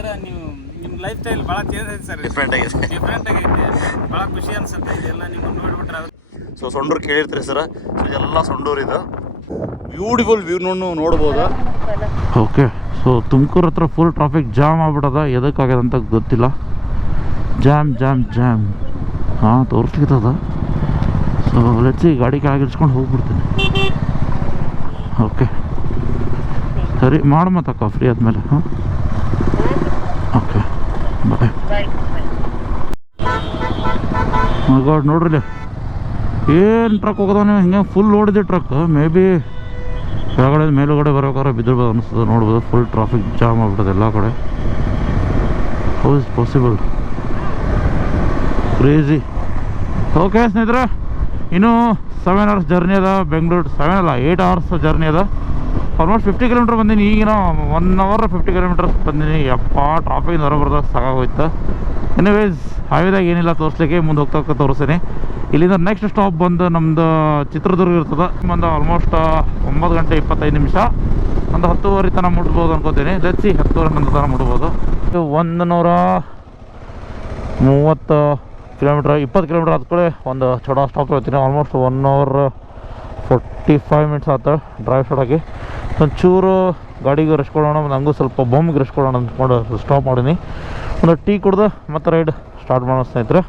ಒಂಥರ ನಿಮ್ಮ life style ಭಾಳ ಚೇಂಜ್ ಐತೆ ಸರ್. ಡಿಫ್ರೆಂಟ್ ಆಗೈತೆ, ಭಾಳ ಖುಷಿ ಅನ್ಸುತ್ತೆ ಇದೆಲ್ಲ ನೀವು ನೋಡ್ಬಿಟ್ರೆ. ಸೊ ಸೊಂಡೂರು ಕೇಳಿರ್ತೀರಿ ಸರ್, ಸೊ ಇದೆಲ್ಲ ಸೊಂಡೂರು ಇದು ಬ್ಯೂಟಿಫುಲ್ ವ್ಯೂ ನೋಡ್ಬೋದು. ಓಕೆ, ಸೊ ತುಮಕೂರು ಹತ್ರ ಫುಲ್ ಟ್ರಾಫಿಕ್ ಜಾಮ್ ಆಗ್ಬಿಟ್ಟದ. ಎದಕ್ಕಾಗ್ಯದ ಅಂತ ಗೊತ್ತಿಲ್ಲ. ಜಾಮ್ ಹಾಂ ತೋರಿಸ್ಲಿಕ್ಕದ. ಸೊ ಲೆಟ್ಸಿ ಗಾಡಿ ಕೆಳಗಿಡ್ಸ್ಕೊಂಡು ಹೋಗ್ಬಿಡ್ತೀನಿ. ಓಕೆ ಸರಿ, ಮಾಡು ಮತ್ತಕ್ಕ ಫ್ರೀ ಆದಮೇಲೆ. ಹಾಂ ಓಕೆ ಬಾಯ್. ಗಾಡ್ ನೋಡ್ರಿ ಏನು ಟ್ರಕ್ ಹೋಗೋದ, ನೀವು ಹಿಂಗೆ ಫುಲ್ ನೋಡಿದೆ ಟ್ರಕ್. ಮೇ ಬಿ ಕೆಳಗಡೆ ಮೇಲುಗಡೆ ಬರೋಕ್ಕಾರೆ ಬಿದ್ದಿರ್ಬೋದು ಅನಿಸ್ತದೆ. ನೋಡ್ಬೋದು ಫುಲ್ ಟ್ರಾಫಿಕ್ ಜಾಮ್ ಆಗ್ಬಿಟ್ಟದೆ ಎಲ್ಲ ಕಡೆ. How is possible, crazy. Okay ಸ್ನೇಹಿತರೆ, ಇನ್ನೂ 7 hours ಜರ್ನಿ ಅದ. ಬೆಂಗಳೂರು 7 ಅಲ್ಲ 8 hours ಜರ್ನಿ ಅದ. ಆಲ್ಮೋಸ್ಟ್ 50 ಕಿಲೋಮೀಟ್ರ್ ಬಂದೀನಿ. ಈಗಿನ 1 hour 50 ಕಿಲೋಮೀಟರ್ಸ್ ಬಂದೀನಿ. ಯಪ್ಪ ಟ್ರಾಫಿಕ್ ಹೊರ ಬರ್ದಾಗ ಸಾಕಾಗೋಯ್ತು. ಎನಿವೇಸ್ ಹೈವೇದಾಗ ಏನಿಲ್ಲ ತೋರಿಸ್ಲಿಕ್ಕೆ, ಮುಂದೆ ಹೋಗ್ತಾ ತೋರಿಸ್ತೀನಿ. ಇಲ್ಲಿಂದ ನೆಕ್ಸ್ಟ್ ಸ್ಟಾಪ್ ಬಂದು ನಮ್ಮದು ಚಿತ್ರದುರ್ಗ ಇರ್ತದೆ. ಒಂದು ಆಲ್ಮೋಸ್ಟ್ 9 ಗಂಟೆ 25 ನಿಮಿಷ, ಒಂದು 10:30 ತನಕ ಮುಟ್ಬೋದು ಅನ್ಕೋತೀನಿ. ಲೆಟ್ಸಿ 10:30 ತನಕ ಮುಟ್ಬೋದು. 130 ಕಿಲೋಮೀಟ್ರ್ 20 ಕಿಲೋಮೀಟ್ರ್ ಹತ್ಕೊಳ್ಳಿ ಒಂದು ಚೂಡ ಸ್ಟಾಪ್ ಹೇಳ್ತೀನಿ. ಆಲ್ಮೋಸ್ಟ್ 1 hour 45 minutes ಆಯ್ತು ಡ್ರೈವ್ ಸ್ಟಾರ್ಟಾಗಿ. ಒಂಚೂರು ಗಾಡಿಗೆ ರೆಸ್ಟ್ ಕೊಡೋಣ, ನನಗೂ ಸ್ವಲ್ಪ ಬೊಮ್ಗೆ ರೆಸ್ಟ್ ಕೊಡೋಣ ಅಂದ್ಕೊಂಡು ಸ್ಟಾಪ್ ಮಾಡೀನಿ. ಒಂದು ಟೀ ಕುಡ್ದು ಮತ್ತೆ ರೈಡ್ ಸ್ಟಾರ್ಟ್ ಮಾಡೋ ಸ್ನೇಹಿತರೆ.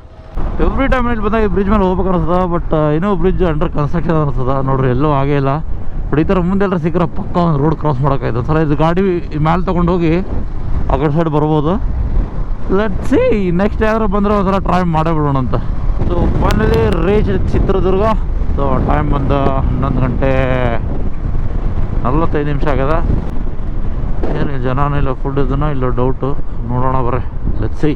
ಎವ್ರಿ ಟೈಮ್ ಇಲ್ಲಿ ಬಂದಾಗ ಬ್ರಿಡ್ಜ್ ಮೇಲೆ ಹೋಗ್ಬೇಕು ಅನಿಸ್ತದ. ಬಟ್ ಇನ್ನೂ ಬ್ರಿಡ್ಜ್ ಅಂಡರ್ ಕನ್ಸ್ಟ್ರಕ್ಷನ್ ಅನಿಸ್ತದ ನೋಡ್ರಿ. ಎಲ್ಲೂ ಆಗೇ ಇಲ್ಲ. ಬಟ್ ಈ ಥರ ಮುಂದೆ ಎಲ್ಲರೂ ಸಿಕ್ಕರೆ ಪಕ್ಕ ಒಂದು ರೋಡ್ ಕ್ರಾಸ್ ಮಾಡೋಕ್ಕಾಯ್ತು. ಸಲ ಇದು ಗಾಡಿ ಮ್ಯಾಲೆ ತೊಗೊಂಡು ಹೋಗಿ ಆ ಕಡೆ ಸೈಡ್ ಬರ್ಬೋದು. ಲೆಟ್ಸ್ ಸಿ ನೆಕ್ಸ್ಟ್ ಯಾರು ಬಂದರೆ ಒಂದ್ಸಲ ಟ್ರೈ ಮಾಡೇ ಬಿಡೋಣ ಅಂತ. So finally reach Chitradurga. So time ಬಂದು 11 ಗಂಟೆ 45 ನಿಮಿಷ ಆಗ್ಯದ. ಏನು ಜನನೂ ಇಲ್ಲ, ಫುಡ್ ಇದನ್ನ ಇಲ್ಲ ಡೌಟು. ನೋಡೋಣ ಬರ್ರಿ, ಲೆಟ್ಸ್ ಸಿ.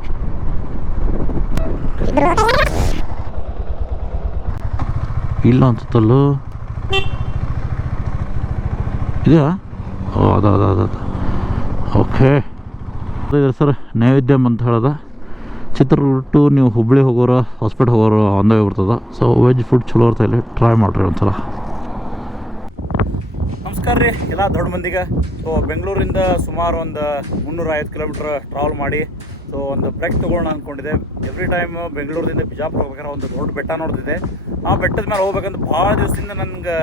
ಇಲ್ಲ ಅನ್ಸುತ್ತಲ್ಲೂ ಇದೆಯಾ? ಓ ಅದ ಓಕೆ. ಸರ್ ನೈವೇದ್ಯಂ ಅಂತ ಹೇಳೋದ. ಚಿತ್ರದುರ್ಗ ಟು ನೀವು ಹುಬ್ಬಳ್ಳಿ ಹೋಗೋರು, ಹಾಸ್ಪಿಟಲ್ ಹೋಗೋರು ಒಂದೇ ಬರ್ತದೆ. ಸೊ ವೆಜ್ ಫುಡ್ ಚಲೋ ಇರ್ತಾ ಇಲ್ಲಿ, ಟ್ರೈ ಮಾಡಿರಿ ಒಂದ್ಸಲ. ನಮಸ್ಕಾರ ರೀ ಎಲ್ಲ ದೊಡ್ಡ ಮಂದಿಗೆ. ಸೊ ಬೆಂಗಳೂರಿಂದ ಸುಮಾರು ಒಂದು 350 ಕಿಲೋಮೀಟ್ರ್ ಟ್ರಾವೆಲ್ ಮಾಡಿ ಸೊ ಒಂದು ಬ್ರೇಕ್ ತೊಗೊಳ್ಳೋಣ ಅಂದ್ಕೊಂಡಿದ್ದೆ. ಎವ್ರಿ ಟೈಮ್ ಬೆಂಗಳೂರಿಂದ ಬಿಜಾಪುರ ಹೋಗ್ಬೇಕಾದ್ರೆ ಒಂದು ದೊಡ್ಡ ಬೆಟ್ಟ ನೋಡ್ತಿದ್ದೆ. ಆ ಬೆಟ್ಟದ ಮೇಲೆ ಹೋಗ್ಬೇಕಂತ ಭಾಳ ದಿವಸದಿಂದ ನನಗೆ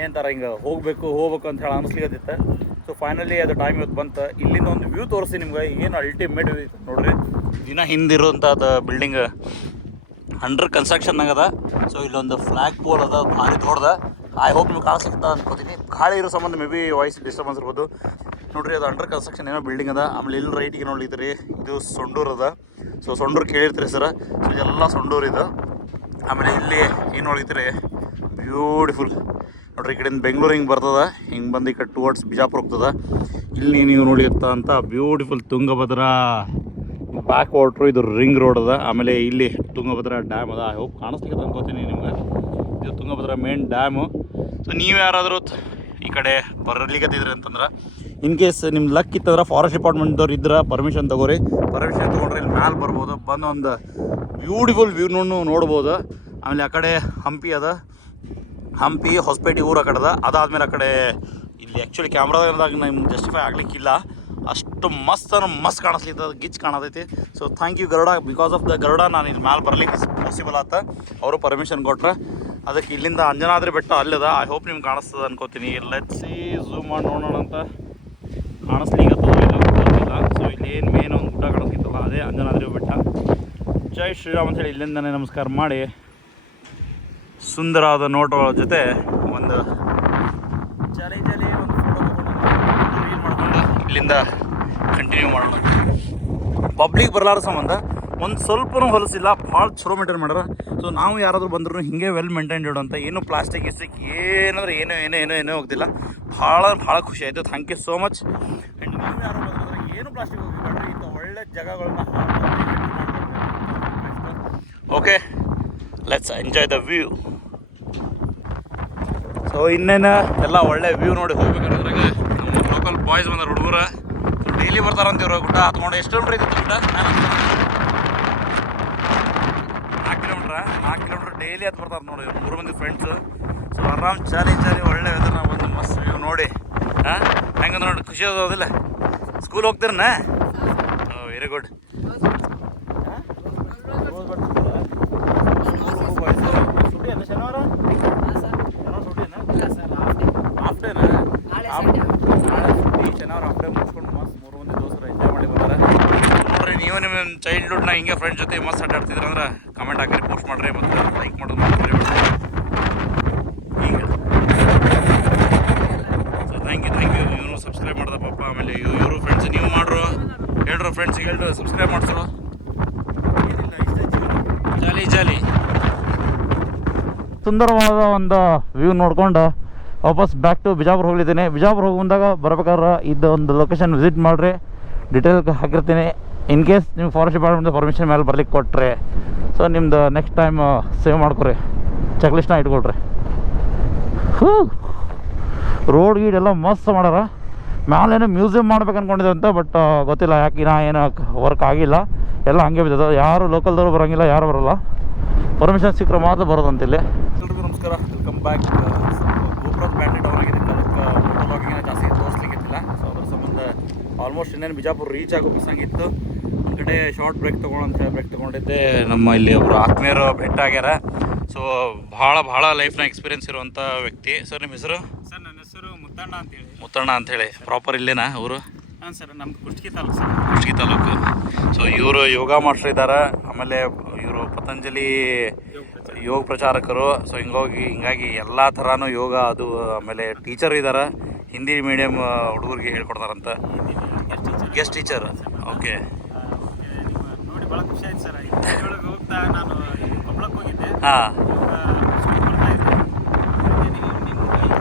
ಏನಂತಾರ ಹಿಂಗೆ ಹೋಗಬೇಕು ಅಂತ ಹೇಳಿ ಅನಿಸ್ಲಿಕ್ಕತ್ತಿತ್ತು. ಸೊ ಫೈನಲಿ ಅದು ಟೈಮ್ ಇವತ್ತು ಬಂತು. ಇಲ್ಲಿಂದ ಒಂದು ವ್ಯೂ ತೋರಿಸಿ ನಿಮ್ಗೆ, ಏನು ಅಲ್ಟಿಮೇಟ್ ವ್ಯೂ ಇತ್ತು ನೋಡ್ರಿ. ದಿನ ಹಿಂದಿರುವಂಥದ್ದು ಬಿಲ್ಡಿಂಗ್ ಅಂಡರ್ ಕನ್ಸ್ಟ್ರಕ್ಷನ್ನಾಗ ಅದ. ಸೊ ಇಲ್ಲೊಂದು ಫ್ಲ್ಯಾಗ್ ಪೋಲ್ ಅದ, ಭಾರಿ ದೊಡ್ಡದ. ಐ ಹೋಪ್ ನೀವು ಕಾಣಿಸ್ಲಿಕ್ಕೆ ಅನ್ಕೋತೀನಿ. ಗಾಳಿ ಇರೋ ಸಂಬಂಧ ಮೇ ಬಿ ವಾಯ್ಸ್ ಡಿಸ್ಟರ್ಬೆನ್ಸ್ ಇರ್ಬೋದು ನೋಡ್ರಿ. ಅದು ಅಂಡರ್ ಕನ್ಸ್ಟ್ರಕ್ಷನ್ ಏನೋ ಬಿಲ್ಡಿಂಗ್ ಅದ. ಆಮೇಲೆ ಇಲ್ಲಿ ರೈಟಿಗೆ ನೋಡ್ಲಿದ್ರಿ ಇದು ಸೊಂಡೂರು ಅದ. ಸೊ ಸೊಂಡೂರು ಕೇಳಿರ್ತೀರಿ ಸರ್, ಸೊ ಇದೆಲ್ಲ ಸೊಂಡೂರು ಇದು. ಆಮೇಲೆ ಇಲ್ಲಿ ಏನು ನೋಡಿದ್ರಿ ಬ್ಯೂಟಿಫುಲ್ ನೋಡ್ರಿ. ಈ ಕಡೆಯಿಂದ ಬೆಂಗಳೂರು ಹಿಂಗೆ ಬರ್ತದ, ಹಿಂಗೆ ಬಂದು ಈ ಕಡೆ ಟುವರ್ಡ್ಸ್ ಬಿಜಾಪುರ ಹೋಗ್ತದೆ. ಇಲ್ಲಿ ನೀವು ನೋಡಿರ್ತಂಥ ಬ್ಯೂಟಿಫುಲ್ ತುಂಗಭದ್ರಾ ಬ್ಯಾಕ್ ವಾಟ್ರು, ಇದು ರಿಂಗ್ ರೋಡ್ ಅದ. ಆಮೇಲೆ ಇಲ್ಲಿ ತುಂಗಭದ್ರಾ ಡ್ಯಾಮ್ ಅದ. ಐ ಹೋಪ್ ಕಾಣಿಸ್ಲಿಕ್ಕೆ ಅನ್ಕೋತೀನಿ ನಿಮ್ಗೆ. ಇದು ತುಂಗಭದ್ರಾ ಮೇನ್ ಡ್ಯಾಮು. ಸೊ ನೀವು ಯಾರಾದರೂ ಈ ಕಡೆ ಬರ್ಲಿಕ್ಕತ್ತಿದ್ರಿ ಅಂತಂದ್ರೆ, ಇನ್ ಕೇಸ್ ನಿಮ್ಮ ಲಕ್ ಇತ್ತಂದ್ರೆ ಫಾರೆಸ್ಟ್ ಡಿಪಾರ್ಟ್ಮೆಂಟ್ದವ್ರು ಇದ್ರೆ ಪರ್ಮಿಷನ್ ತೊಗೋರಿ. ಪರ್ಮಿಷನ್ ತೊಗೊಂಡ್ರೆ ಇಲ್ಲಿ ಮ್ಯಾಲೆ ಬರ್ಬೋದು, ಬಂದು ಒಂದು ಬ್ಯೂಟಿಫುಲ್ ವ್ಯೂ ನೋಡ್ಬೋದು. ಆಮೇಲೆ ಆ ಕಡೆ ಹಂಪಿ ಅದ, ಹಂಪಿ ಹೊಸಪೇಟೆ ಊರು ಆ ಕಡೆ ಅದ. ಅದಾದಮೇಲೆ ಆ ಕಡೆ ಇಲ್ಲಿ ಆ್ಯಕ್ಚುಲಿ ಕ್ಯಾಮ್ರಾದಾಗ ನಿಮ್ಗೆ ಜಸ್ಟಿಫೈ ಆಗ್ಲಿಕ್ಕಿಲ್ಲ, ಅಷ್ಟು ಮಸ್ತ್ ಕಾಣಿಸ್ಲಿಕ್ಕೆ ಗಿಚ್ ಕಾಣತೈತಿ. So thank you Garuda. Because of the Garuda ನಾನು ಇಲ್ಲಿ ಮ್ಯಾಲೆ ಬರ್ಲಿಕ್ಕೆ ಪಾಸಿಬಲ್ ಆತ. ಅವರು ಪರ್ಮಿಷನ್ ಕೊಟ್ರೆ. ಅದಕ್ಕೆ ಇಲ್ಲಿಂದ ಅಂಜನಾದ್ರಿ ಬೆಟ್ಟ ಅಲ್ಲದ. ಐ ಹೋಪ್ ನಿಮ್ಗೆ ಕಾಣಿಸ್ತದೆ ಅನ್ಕೋತೀನಿ. ಲೆಟ್ಸ್ ಸಿ ಝೂಮ್ ಮಾಡಿ ನೋಡೋಣ ಅಂತ. ಕಾಣಿಸ್ಲಿಕ್ಕೆ ಇಲ್ಲ. ಸೊ ಇಲ್ಲಿ ಏನು ಮೇನ್ ಒಂದು ಗುಡ್ಡ ಕಾಣಿಸ್ತಿತ್ತಲ್ಲ, ಅದೇ ಅಂಜನಾದ್ರಿ ಬೆಟ್ಟ. ಜೈ ಶ್ರೀರಾಮ್ ಅಂತೇಳಿ ಇಲ್ಲಿಂದನೇ ನಮಸ್ಕಾರ ಮಾಡಿ ಸುಂದರವಾದ ನೋಟಗಳ ಜೊತೆ ಒಂದು ಜಾಲಿ ಒಂದು ಫೋಟೋ ತಗೊಂಡು ರೀಲ್ ಮಾಡ್ಕೊಂಡು ಇಲ್ಲಿಂದ ಕಂಟಿನ್ಯೂ ಮಾಡೋಣ. ಪಬ್ಲಿಕ್ ಬರಲಾರ ಸಂಬಂಧ ಒಂದು ಸ್ವಲ್ಪನೂ ಹೊಲಸಿಲ್ಲ, ಭಾಳ ಚಲೋ ಮೇಂಟೈನ್ ಮಾಡ್ಯಾರ. ಸೊ ನಾವು ಯಾರಾದರೂ ಬಂದರೂ ಹಿಂಗೆ ವೆಲ್ ಮೇಂಟೈನ್ ಇಡೋಂಥ, ಏನು ಪ್ಲಾಸ್ಟಿಕ್ ಏನಂದ್ರೆ ಏನೋ ಹೋಗ್ತಿಲ್ಲ. ಭಾಳ ಖುಷಿ ಆಯಿತು. Thank you so much. And ನೀವು ಯಾರು ಬಂದ್ರೆ ಏನು ಪ್ಲಾಸ್ಟಿಕ್ ಹೋಗ್ಬೇಡ್ರಿ, ಇಂಥ ಒಳ್ಳೆ ಜಾಗಗಳನ್ನ. Okay, let's enjoy the view. So ಇನ್ನೇನು ಎಲ್ಲ ಒಳ್ಳೆ ವ್ಯೂ ನೋಡಿ ಹೋಗ್ಬೇಕಂದ್ರಾಗ ನಮ್ಮ ಲೋಕಲ್ ಬಾಯ್ಸ್ ಬಂದಾರ ಹುಡುಗರು. ಸೊ ಡೈಲಿ ಬರ್ತಾರಂತೀವ್ರ ಗುಡ್ಡ ಹತ್ಕೊಂಡು. ಎಷ್ಟು ಕಿಲೋಮೀಟ್ರ್ ಐತಿ ಗುಡ್ಡ? 4 ಕಿಲೋಮೀಟ್ರ್ ಡೈಲಿ ಹತ್ತು ಬರ್ತಾರೆ ನೋಡಿ 3 ಮಂದಿ ಫ್ರೆಂಡ್ಸು. ಸೊ ಆರಾಮ್ ಚಾಲಿ ಒಳ್ಳೆ ವೆದರ್. ನಾವು ಒಂದು ಮಸ್ತ್ ವ್ಯೂ ನೋಡಿ. ಹಾಂ ಹೆಂಗಂದ್ರೆ ನೋಡಿ ಖುಷಿ ಆಗೋದಿಲ್ಲ. ಸ್ಕೂಲ್ ಹೋಗ್ತೀರಣ್ಣ? Very good. ಶನಿವಾರ ಹಾಫ್ ಡೇನಾ? ಶನಿವಾರ ಹಾಫ್ ಡೇ ಮುಗಿಸ್ಕೊಂಡು ಮಸ್ತ್ 3 ಮಂದಿ ದೋಸ್ತರು ಎಂಜಾಯ್ ಮಾಡಿ ಬರ್ತಾರೆ ನೋಡ್ರಿ. ನೀವು ನಿಮ್ಮ ಚೈಲ್ಡ್ಹುಡ್ನ ಹಿಂಗೆ ಫ್ರೆಂಡ್ ಜೊತೆ ಮಸ್ತ್ ಅಡ್ಡಾಡ್ತಿದ್ರ ಅಂದ್ರೆ ಕಮೆಂಟ್ ಹಾಕಿರಿ, ಪೋಸ್ಟ್ ಮಾಡಿರಿ ಮತ್ತು ಲೈಕ್ ಮಾಡೋದು ಮಾಡ್ತೀರಿ. ಈಗ ಸೊ ಥ್ಯಾಂಕ್ ಯು ಇವನು ಸಬ್ಸ್ಕ್ರೈಬ್ ಮಾಡ್ದ ಪಾಪ. ಆಮೇಲೆ ಇವರು ಫ್ರೆಂಡ್ಸ್ ನೀವು ಮಾಡ್ರು ಹೇಳ್ರು, ಫ್ರೆಂಡ್ಸಿಗೆ ಹೇಳ್ರು ಸಬ್ಸ್ಕ್ರೈಬ್ ಮಾಡಿಸ್ರು. ಜಾಲಿ ಸುಂದರವಾದ ಒಂದು ವ್ಯೂ ನೋಡ್ಕೊಂಡು ವಾಪಸ್ ಬ್ಯಾಕ್ ಟು ಬಿಜಾಪುರ ಹೋಗ್ಲಿದ್ದೀನಿ. ಬಿಜಾಪುರ ಹೋಗಿ ಬಂದಾಗ ಬರ್ಬೇಕಾದ್ರೆ ಇದು ಒಂದು ಲೊಕೇಶನ್ ವಿಸಿಟ್ ಮಾಡಿರಿ, ಡೀಟೇಲ್ ಹಾಕಿರ್ತೀನಿ. ಇನ್ ಕೇಸ್ ನೀವು ಫಾರೆಸ್ಟ್ ಡಿಪಾರ್ಟ್ಮೆಂಟ್ ಪರ್ಮಿಷನ್ ಮೇಲೆ ಬರ್ಲಿಕ್ಕೆ ಕೊಟ್ಟರೆ ಸೊ ನಿಮ್ದು ನೆಕ್ಸ್ಟ್ ಟೈಮ್ ಸೇವ್ ಮಾಡ್ಕೊರಿ, ಚೆಕ್ ಲಿಸ್ಟ್ನ ಇಟ್ಕೊಳ್ರಿ. ರೋಡ್ ಗೀಡ್ ಎಲ್ಲ ಮಸ್ತ್ ಮಾಡ್ಯಾರ. ಮ್ಯಾಲೇನೋ ಮ್ಯೂಸಿಯಂ ಮಾಡ್ಬೇಕು ಅಂದ್ಕೊಂಡಿದ್ದೆ ಅಂತ, ಬಟ್ ಗೊತ್ತಿಲ್ಲ ಯಾಕೆ ನಾ ಏನು ವರ್ಕ್ ಆಗಿಲ್ಲ, ಎಲ್ಲ ಹಂಗೆ ಬಿದ್ದದ. ಯಾರು ಲೋಕಲ್ದವರು ಬರೋಂಗಿಲ್ಲ, ಯಾರು ಬರೋಲ್ಲ, ಪರ್ಮಿಷನ್ ಸಿಕ್ಕರೆ ಮಾತ್ರ ಬರೋದಂತಿಲ್ಲಿ. ಎಲ್ರಿಗೂ ನಮಸ್ಕಾರ, ವೆಲ್ಕಮ್ ಬ್ಯಾಕ್. ಗೋಪುರದ ಬ್ಯಾಟ್ರಿ ಡೌನ್ ಆಗಿತ್ತು, ಅದಕ್ಕೆ ಫೋಟೋ ಜಾಸ್ತಿ ತೋರಿಸ್ಲಿಕ್ಕಿಲ್ಲ. ಸೊ ಅದ್ರ ಸಂಬಂಧ ಆಲ್ಮೋಸ್ಟ್ ಇನ್ನೇನು ಬಿಜಾಪುರ ರೀಚ್ ಆಗೋ ಬಿಸಂಗಿತ್ತು. ಒಂದು ಕಡೆ ಶಾರ್ಟ್ ಬ್ರೇಕ್ ತೊಗೊಳಂತ ಬ್ರೇಕ್ ತೊಗೊಂಡಿದ್ದೆ. ನಮ್ಮ ಇಲ್ಲಿ ಒಬ್ಬರು ಆತ್ಮೀಯರು ಭೇಟಿ ಆಗ್ಯಾರ. ಸೊ ಭಾಳ ಲೈಫ್ನ ಎಕ್ಸ್ಪೀರಿಯನ್ಸ್ ಇರುವಂಥ ವ್ಯಕ್ತಿ. ಸರ್ ನಿಮ್ಮ ಹೆಸರು? ಸರ್ ನನ್ನ ಹೆಸರು ಮುತ್ತಣ್ಣ ಅಂತೇಳಿ. ಪ್ರಾಪರ್ ಇಲ್ಲೇನಾ ಅವರು? ಹಾಂ ಸರ್, ನಮ್ದು ಕುಷ್ಟಗಿ ತಾಲೂಕು ಸರ್. ಕುಷ್ಟಗಿ ತಾಲೂಕು. ಸೊ ಇವರು ಯೋಗ ಮಾಸ್ಟರ್ ಇದ್ದಾರೆ, ಆಮೇಲೆ ಇವರು ಪತಂಜಲಿ ಯೋಗ ಪ್ರಚಾರಕರು. ಸೊ ಹಿಂಗಾಗಿ ಎಲ್ಲ ಥರನೂ ಯೋಗ ಅದು, ಆಮೇಲೆ ಟೀಚರ್ ಇದ್ದಾರೆ, ಹಿಂದಿ ಮೀಡಿಯಮ್ ಹುಡುಗರಿಗೆ ಹೇಳ್ಕೊಡ್ತಾರಂತ. Guest teacher. ಓಕೆ. ನೋಡಿ ಭಾಳ ಖುಷಿ ಆಯ್ತು ಸರ್. ಒಳಗೆ ಹೋಗ್ತಾ ನಾನು ಕೊಪ್ಪಳಕ್ಕೆ ಹೋಗಿದ್ದೆ. ಹಾಂ,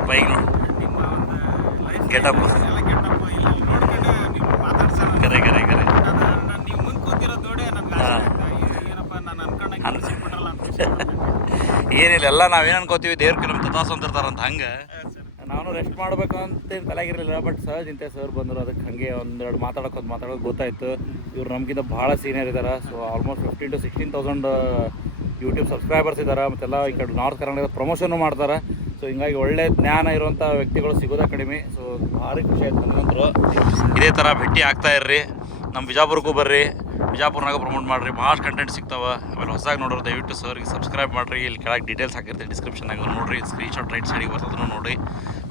ಬೈಕ್ ನೋಡಿ ನಿಮ್ಮ ಒಂದು ಲೈಫ್ ಗೆಟಪ್ ಎಲ್ಲ ಗೆಟಪ್ ಇಲ್ಲ ನೋಡ್ಕೊಂಡು ನೀವು ಮಾತಾಡ್ಸೋಣ. ಕರೆ ನಾನು ನೀವು ಮುಂದೆ ಕೂತಿರೋದು ನೋಡಿ ನಮ್ಗೆ ಆಸೆ ಆಯ್ತು. ಏನಪ್ಪ ನಾನು ಅನ್ಕೊಂಡಂಗೆ ಸಿಕ್ಬಿಟ್ರಲ್ಲ ಅಂತ ಖುಷಿ ಆಗುತ್ತೆ. ಏನಿಲ್ಲ, ಎಲ್ಲ ನಾವೇನು ಅನ್ಕೋತೀವಿ ದೇವ್ರಿಗೆ ನಮ್ಮ ತಾಸು ಅಂತಿರ್ತಾರಂತ. ಹಂಗೆ ನಾನು ರೆಸ್ಟ್ ಮಾಡಬೇಕು ಅಂತ ತಲೆಗಿರಲಿಲ್ಲ, ಬಟ್ ಸಹಜ್ ಇಂತೆ ಸರ್ ಬಂದರು, ಅದಕ್ಕೆ ಹಾಗೆ ಒಂದೆರಡು ಮಾತಾಡೋದು ಗೊತ್ತಾಯಿತು. ಇವ್ರು ನಮಗಿಂತ ಭಾಳ ಸೀನಿಯರ್ ಇದ್ದಾರೆ. So almost 15,000 to 16,000 YouTube subscribers ಇದ್ದಾರೆ. ಮತ್ತೆಲ್ಲ ಈ ಕಡೆ ನಾರ್ತ್ ಕರ್ನಾಟಕದ ಪ್ರಮೋಷನ್ನು ಮಾಡ್ತಾರೆ. ಸೊ ಹಿಂಗಾಗಿ ಒಳ್ಳೆ ಜ್ಞಾನ ಇರುವಂಥ ವ್ಯಕ್ತಿಗಳು ಸಿಗೋದೇ ಕಡಿಮೆ. ಸೊ ಭಾರಿ ಖುಷಿ ಆಯ್ತು ನನಗಂತರೂ. ಇದೇ ಥರ ಭೇಟಿ ಆಗ್ತಾ ಇರ್ರಿ, ನಮ್ಮ ಬಿಜಾಪುರಕ್ಕೂ ಬರ್ರಿ, ಬಿಜಾಪುರ್ನಾಗ ಪ್ರಮೋಟ್ ಮಾಡಿರಿ, ಭಾಳ ಕಂಟೆಂಟ್ ಸಿಗ್ತಾವೆ. ಆಮೇಲೆ ಹೊಸದಾಗಿ ನೋಡೋರು ದಯವಿಟ್ಟು ಸರ್ಗೆ ಸಬ್ಸ್ಕ್ರೈಬ್ ಮಾಡಿರಿ. ಇಲ್ಲಿ ಕೆಳಗೆ ಡೀಟೇಲ್ಸ್ ಹಾಕಿರ್ತೀನಿ ಡಿಸ್ಕ್ರಿಪ್ಷನ್ನಾಗ, ನೋಡಿರಿ. ಸ್ಕ್ರೀನ್ಶಾಟ್ ರೈಟ್ ಸೈಡಿಗೆ ಬರ್ತದನ್ನು ನೋಡಿ,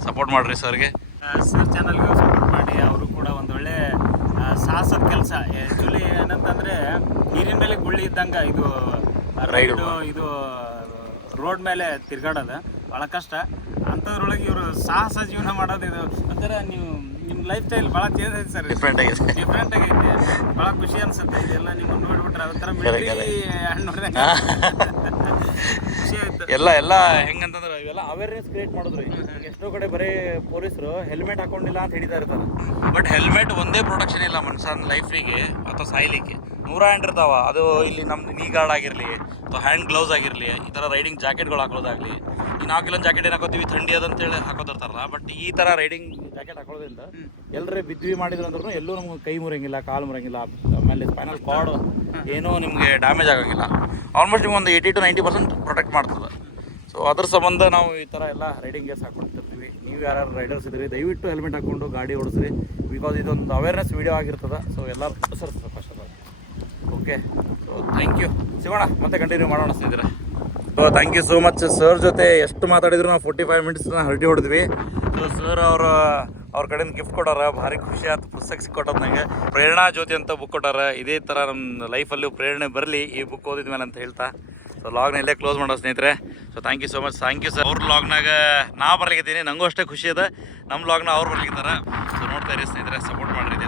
ಸಪೋರ್ಟ್ ಮಾಡಿರಿ ಸರ್ಗೆ. ಸರ್ ಚಾನಲ್ಗೆ ಸಪೋರ್ಟ್ ಮಾಡಿ. ಅವರು ಕೂಡ ಒಂದೊಳ್ಳೆ ಸಾಹಸದ ಕೆಲಸ. ಆ್ಯಕ್ಚುಲಿ ಏನಂತಂದರೆ ನೀರಿನ ಮೇಲೆ ಗುಳ್ಳಿ ಇದ್ದಂಗೆ ಇದು ರೈಡು, ಇದು ರೋಡ್ ಮೇಲೆ ತಿರ್ಗಾಡೋದು ಭಾಳ ಕಷ್ಟ. ಅಂಥದ್ರೊಳಗೆ ಇವರು ಸಾಹಸ ಜೀವನ ಮಾಡೋದು. ಇದು ಒಂಥರ ನಿಮ್ಮ ಲೈಫ್ ಸ್ಟೈಲ್ ಭಾಳ ಚೇಂಜ್ ಐತೆ ಸರ್, ಡಿಫ್ರೆಂಟ್ ಆಗೈತೆ. ಭಾಳ ಖುಷಿ ಅನ್ಸುತ್ತೆ ಇದೆಲ್ಲ ನಿಮ್ಮನ್ನು ನೋಡ್ಬಿಟ್ರೆ. ಅದೊಂಥರ ಮಿಲಿಟರಿ ಹಣ್ಣು ನೋಡಿದಂಗೆ ಖುಷಿ ಆಯ್ತು. ಎಲ್ಲ ಹೆಂಗಂತಂದ್ರೆ ಇವೆಲ್ಲ ಅವೇರ್ನೆಸ್ ಕ್ರಿಯೇಟ್ ಮಾಡಿದ್ರು. ಎಷ್ಟೋ ಕಡೆ ಬರೀ ಪೊಲೀಸರು ಹೆಲ್ಮೆಟ್ ಹಾಕೊಂಡಿಲ್ಲ ಅಂತ ಹಿಡಿತಾ ಇರ್ತಾರೆ, ಬಟ್ ಹೆಲ್ಮೆಟ್ ಒಂದೇ ಪ್ರೊಟೆಕ್ಷನ್ ಇಲ್ಲ ಮನುಷ್ಯನ ಲೈಫಿಗೆ ಅಥವಾ ಸಾಯ್ಲಿಕ್ಕೆ. 108 ಇರ್ತಾವ. ಅದು ಇಲ್ಲಿ ನಮ್ದು ನೀ ಗಾರ್ಡ್ ಆಗಿರಲಿ ಅಥವಾ ಹ್ಯಾಂಡ್ ಗ್ಲೌಸ್ ಆಗಿರಲಿ, ಈ ಥರ ರೈಡಿಂಗ್ ಜಾಕೆಟ್ಗಳು ಹಾಕೋದಾಗಲಿ. ಈ 4 ಕಿಲೋ ಜಾಕೆಟ್ ಏನು ಹಾಕೋತೀವಿ, ಥಂಡಿ ಅದಂತೇಳಿ ಹಾಕೋದಿರ್ತಾರಲ್ಲ, ಬಟ್ ಈ ಥರ ರೈಡಿಂಗ್ ಜಾಕೆಟ್ ಹಾಕೋದ್ರಿಂದ ಎಲ್ಲರೇ ಬಿದ್ವಿ ಮಾಡಿದ್ರು ಅಂದ್ರೂ ಎಲ್ಲೂ ನಮ್ಗೆ ಕೈ ಮುರಂಗಿಲ್ಲ, ಕಾಲು ಮುರಂಗಿಲ್ಲ, ಆಮೇಲೆ ಸ್ಪೈನಲ್ ಕಾರ್ಡ್ ಏನೂ ನಿಮಗೆ ಡ್ಯಾಮೇಜ್ ಆಗೋಂಗಿಲ್ಲ. ಆಲ್ಮೋಸ್ಟ್ ನಿಮ್ಗೆ ಒಂದು 80 to 90% ಪ್ರೊಟೆಕ್ಟ್ ಮಾಡ್ತದೆ. ಸೊ ಅದ್ರ ಸಂಬಂಧ ನಾವು ಈ ಥರ ಎಲ್ಲ ರೈಡಿಂಗ್ ಗೇರ್ಸ್ ಹಾಕ್ಕೊಳ್ತಿರ್ತೀವಿ. ನೀವು ಯಾರು ರೈಡರ್ಸ್ ಇದ್ರಿ ದಯವಿಟ್ಟು ಹೆಲ್ಮೆಟ್ ಹಾಕ್ಕೊಂಡು ಗಾಡಿ ಓಡಿಸ್ರಿ, ಬಿಕಾಸ್ ಇದೊಂದು ಅವೇರ್ನೆಸ್ ವೀಡಿಯೋ ಆಗಿರ್ತದೆ. ಸೊ ಎಲ್ಲ sir first of all okay. So thank you. ಸಿಗೋಣ, ಮತ್ತೆ ಕಂಟಿನ್ಯೂ ಮಾಡೋಣ ಸ್ನೇಹಿತರೆ. So thank you so much. Sir ಜೊತೆ ಎಷ್ಟು ಮಾತಾಡಿದ್ರು ನಾವು 45 minutes ಹರಟಿ ಹೊಡೆದ್ವಿ. ಸೊ ಸರ್ ಅವ್ರ ಕಡೆಯಿಂದ ಗಿಫ್ಟ್ ಕೊಟ್ಟಾರ, ಭಾರಿ ಖುಷಿ ಆಯ್ತು. ಪುಸ್ತಕ ಸಿಕ್ಕೊಟ್ಟದ ನನಗೆ. ಪ್ರೇರಣಾ ಜ್ಯೋತಿ ಅಂತ ಬುಕ್ ಕೊಟ್ಟಾರ. ಇದೇ ಥರ ನಮ್ಮ ಲೈಫಲ್ಲೂ ಪ್ರೇರಣೆ ಬರಲಿ ಈ ಬುಕ್ ಓದಿದ್ಮೇಲೆ ಅಂತ ಹೇಳ್ತಾ ಸೊ ಲಾಗ್ನ ಇಲ್ಲೇ ಕ್ಲೋಸ್ ಮಾಡೋ ಸ್ನೇಹಿತರೆ. So thank you so much. Thank you sir. ಅವ್ರ ಲಾಗ್ನಾಗ ನಾ ಬರ್ಲಿಕ್ಕಿದ್ದೀನಿ, ನನಗೂ ಅಷ್ಟೇ ಖುಷಿ ಅದ. ನಮ್ಮ ಲಾಗ್ನ ಅವ್ರು ಬರ್ಲಿಕ್ಕಿದ್ದಾರೆ. ಸೊ ನೋಡ್ತಾ ಇರಿ ಸ್ನೇಹಿತರೆ, ಸಪೋರ್ಟ್ ಮಾಡಿರಿ.